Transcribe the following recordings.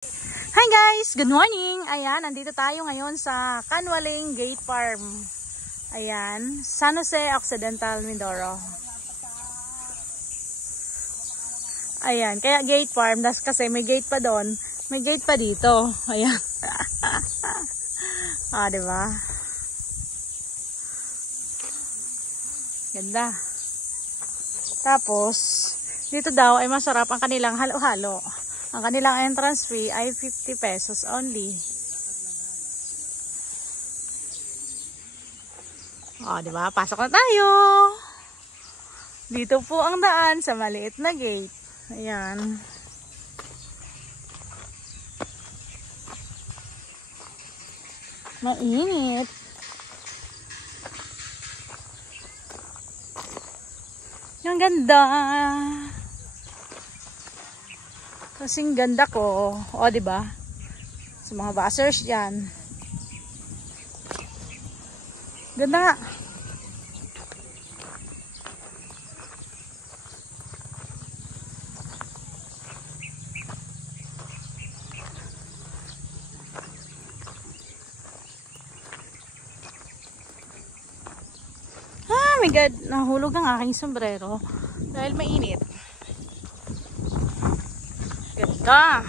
Hi guys! Good morning! Ayan, nandito tayo ngayon sa Canwaling Gate Farm. Ayan, San Jose Occidental, Mindoro. Ayan, kaya Gate Farm, kasi may gate pa doon. May gate pa dito. Ayan. Diba? Ganda. Tapos, dito daw ay masarap ang kanilang halo-halo. Ang kanilang entrance fee ay 50 pesos only. Diba? Pasok na tayo. Dito po ang daan sa maliit na gate. Ayan. Mainit. Ang ganda. Kasing ganda ko. Diba? Sa mga buzzers dyan. Ganda nga. Oh my God. Nahulog ang aking sombrero. Dahil mainit. Ganda.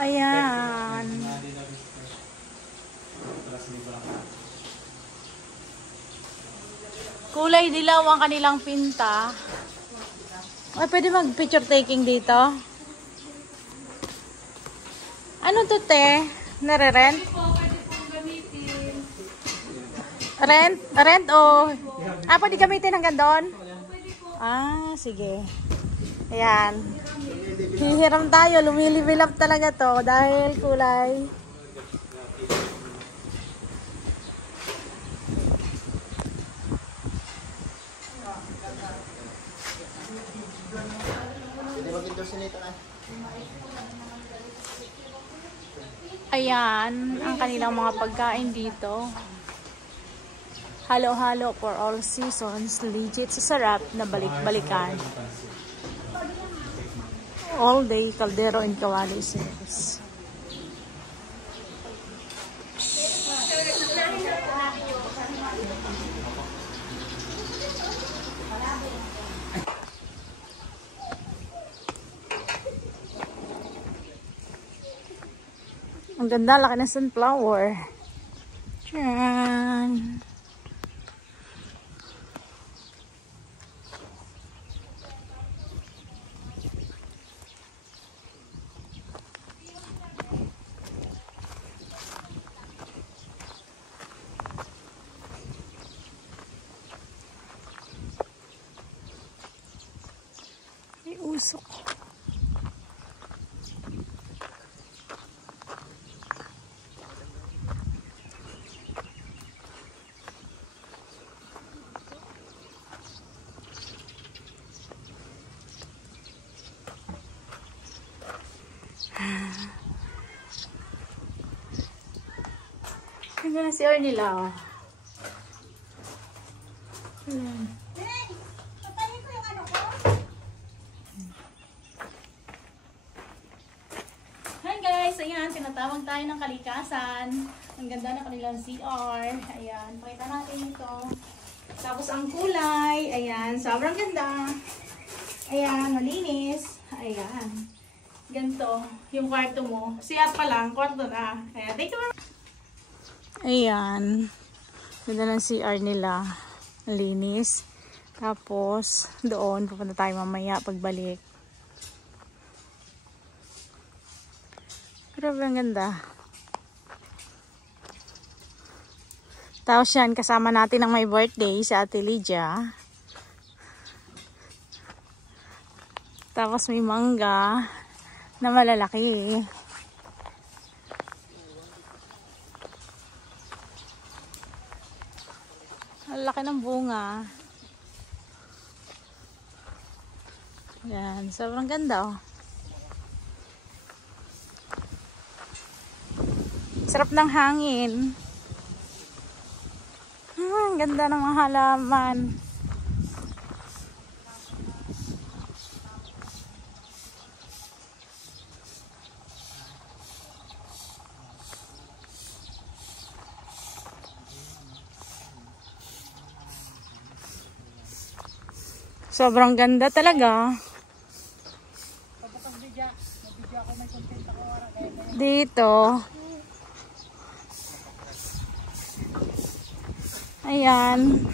Ayan. Kulay dilaw ang kanilang pinta. Ay, pwede mag-picture taking dito. Ano to, te? Nare-rent? Rent o... pwede gamitin hanggang doon? Sige. Ayan. Hihiram tayo. Lumilibil up talaga to dahil kulay. Ayan. Ang kanilang mga pagkain dito. Halo-halo for all seasons. Legit sa sarap na balik-balikan. All day Caldero and Kawali service. Ang ganda, laki na sunflower. Tiyan. Usok. Ganda na si Ornila. Ayan, tinatawag tayo ng kalikasan. Ang ganda na kanilang CR. Ayan, pakita natin ito. Tapos ang kulay. Ayan, sobrang ganda. Ayan, malinis. Ayan. Ganito, yung kwarto mo. CR pa lang, kwarto na. Ayan, thank you. Ayan. Ganda ng CR nila. Linis. Tapos, doon, pupunta tayo mamaya pagbalik. Grabe, ang ganda. Tapos yan, kasama natin ang may birthday, si Ate Lydia. Tapos may mangga na malalaki. Ang laki ng bunga. Yan, sobrang ganda oh. Sarap ng hangin. Ang ganda ng mga halaman. Sobrang ganda talaga. Dito. Ayan.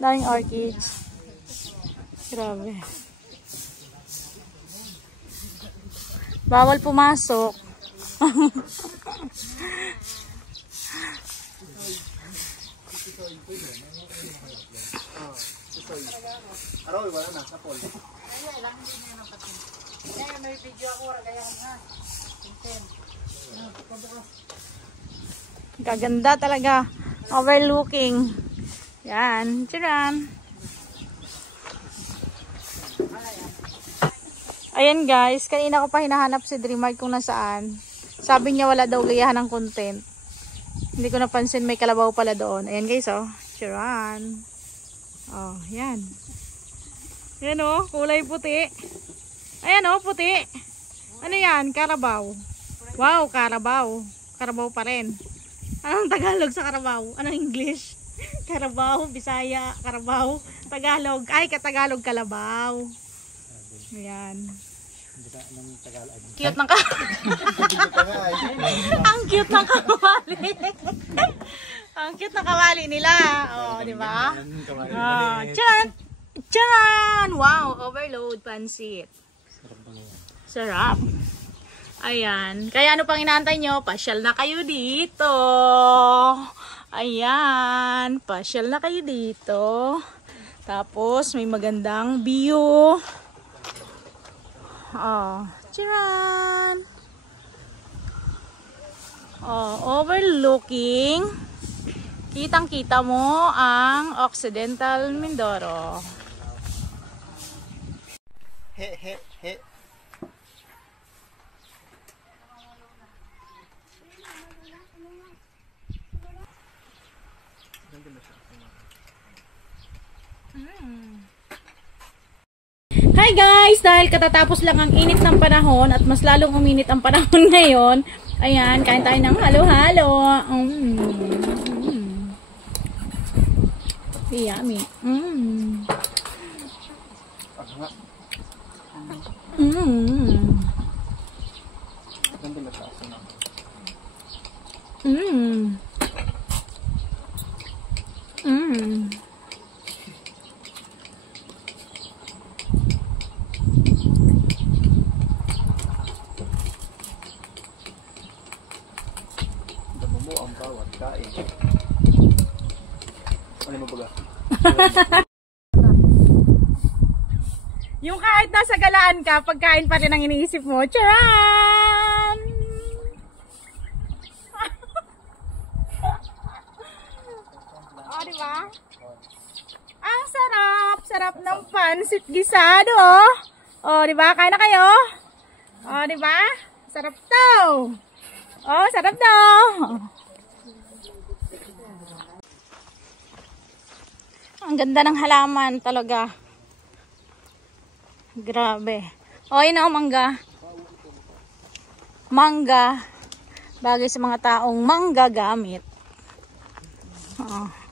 Daming orchids. Grabe. Bawal pumasok. Araw, wala na sa pool. May video ako, kaya nga. Kaganda talaga. Overlooking. Yan. Tiyan. Ayan guys, kanina ko pa hinahanap si Dreamart kung nasaan. Sabi niya wala daw gayahan ng content. Hindi ko napansin may kalabaw pala doon. Ayan guys oh. Tiyan. Oh, yan. Ayan oh, kulay puti. Ayan oh, puti. Ano yan? Karabaw. Wow, karabaw. Karabaw pa rin. Anong Tagalog sa karabaw? Anong English? Karabaw, Bisaya, karabaw, Tagalog. Ay, Katagalog, kalabaw. Ayan. Cute ng Ang cute ng kawali. Ang cute ng kawali nila. Oh, di ba? Tcharan! Tcharan! Wow, overload pansit. Sarap. Ayan. Kaya ano pang inaantay nyo? Pasyal na kayo dito. Ayan. Pasyal na kayo dito. Tapos, may magandang view. Oh. Tcharan! Oh, overlooking. Kitang-kita mo ang Occidental Mindoro. He, he, he. Hi guys! Dahil katatapos lang ang init ng panahon at mas lalong uminit ang panahon ngayon, ayan, kain tayo ng halo-halo. Yummy. Damo mo ang bawat kain. Ano mo baga? Yung kahit nasa galaan ka, pagkain pa rin ang iniisip mo. Charan! Oh, diba? Ang sarap! Sarap ng pansit gisado, oh! Oh, diba? Kain na kayo? Oh, diba? Sarap to! Oh, sarap to! Ang ganda ng halaman talaga. Grabe. O, yun ang mangga. Mangga. Bagay sa mga taong mangga gamit.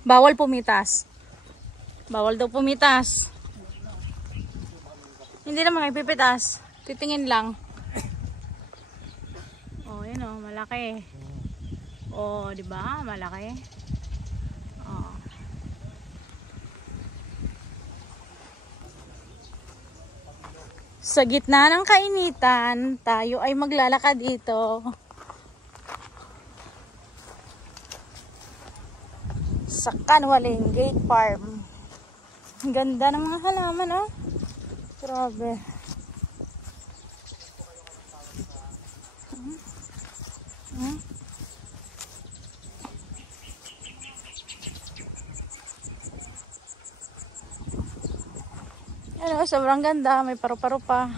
Bawal pumitas. Bawal daw pumitas. Hindi naman kayo pipitas. Titingin lang. O, yun o. Malaki. O, diba? Malaki. O. Sa gitna ng kainitan, tayo ay maglalakad dito. Sa Canwaling Gate Farm. Ang ganda ng mga halaman, oh. Grabe. Ano, sobrang ganda. May paru-paro pa.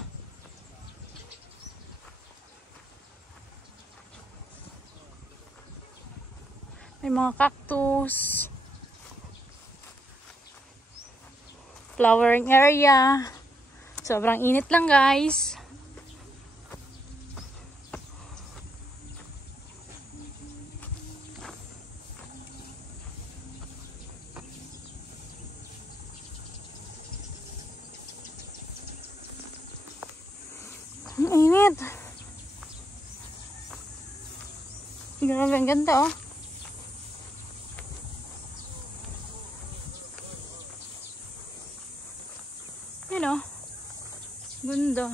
May mga cactus. Flowering area. Sobrang init lang, guys. Ang init. Grabe, ang ganda, oh. Yan, oh. Ganda.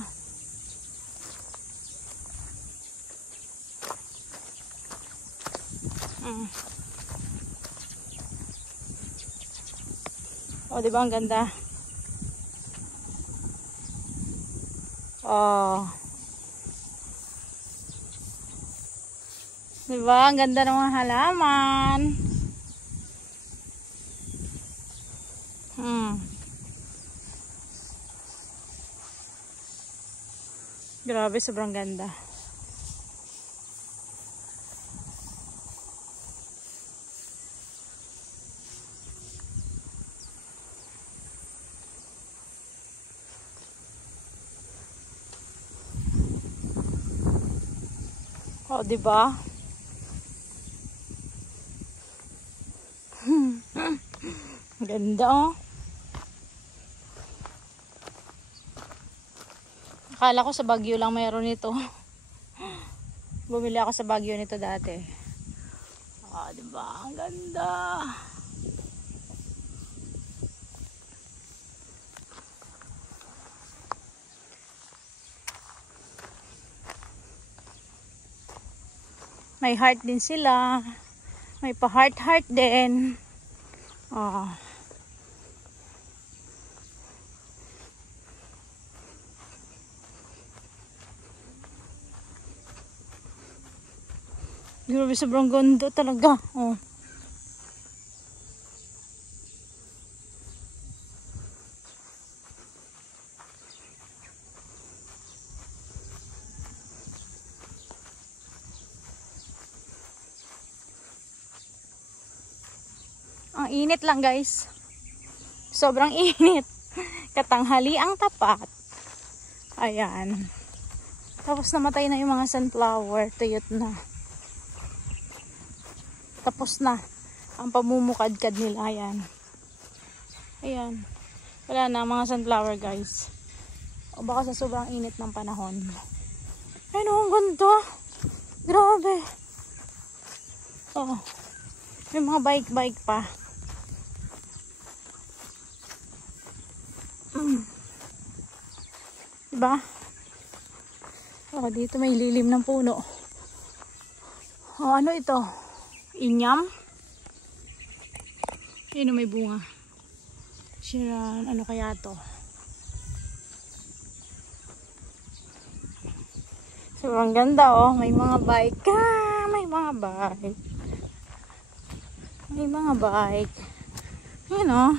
Oh, diba ang ganda? Oh. Diba? Ang ganda ng mga halaman. Grabe, sobrang ganda. Oh, diba? Ganda, oh. Akala ko sa Baguio lang mayroon nito. Bumili ako sa Baguio nito dati. Ah, diba? Ang ganda. May heart din sila. May pa-heart din. Oh. Grabe, sobrang ganda talaga. Oh. Ang init lang, guys. Sobrang init. Katanghali ang tapat. Ayan. Tapos namatay na yung mga sunflower. Tuyot na. Tapos na ang pamumukadkad nila. Ayan. Ayan. Wala na mga sunflower, guys. O baka sa sobrang init ng panahon. Ay no, ang ganda. Grabe. Oh. May mga bike pa. Diba? Oh, dito may lilim ng puno. Oh, ano ito? Inyam? Ayun, may bunga. Shiran, ano kaya to? Sobrang ganda, oh. May mga bike ka. May mga bike. May mga bike. Ayun, oh.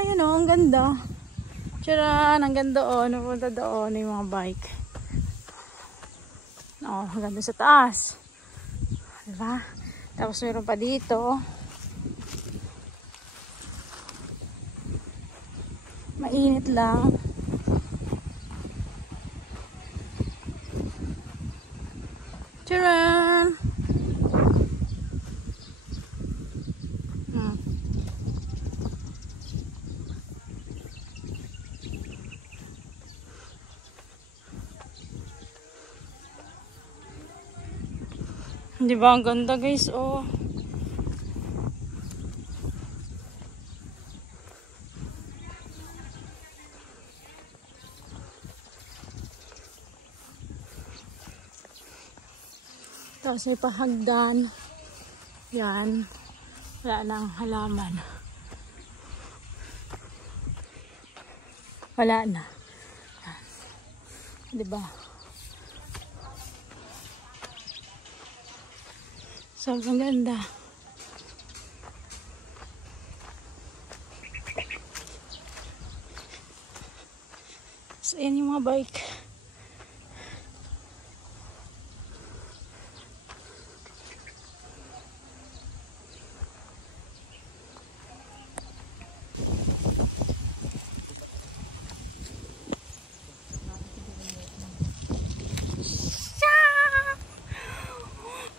Ayun, oh. Ang ganda. Shiran, ang ganda, oh. Napunta doon yung mga bike. Oh, ang ganda sa taas. Diba? Tapos meron pa dito. Mainit lang. Tcharan! Diba ang ganda, guys, oh. Tapos may pahagdan. Yan. Wala nang halaman. Wala na. Yan. Diba? Sobrang ganda. So, yan yung mga bike.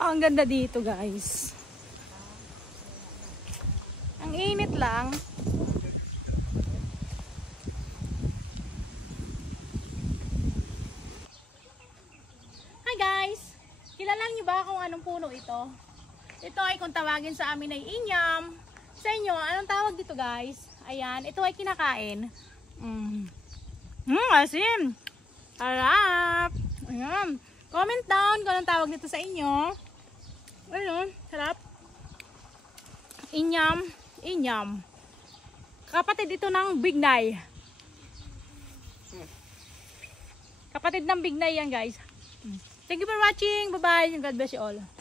Ang ganda dito, guys. Ang init lang. Hi guys! Kilala niyo ba kung anong puno ito? Ito ay kung tawagin sa amin ay inyam. Sa inyo, anong tawag dito, guys? Ayan, ito ay kinakain. Asim! Harap! Ayan. Comment down kung anong tawag dito sa inyo. Ayun, sarap. Inyam, inyam. Kapatid ito ng bignay. Kapatid ng bignay yan, guys. Thank you for watching. Bye-bye. God bless you all.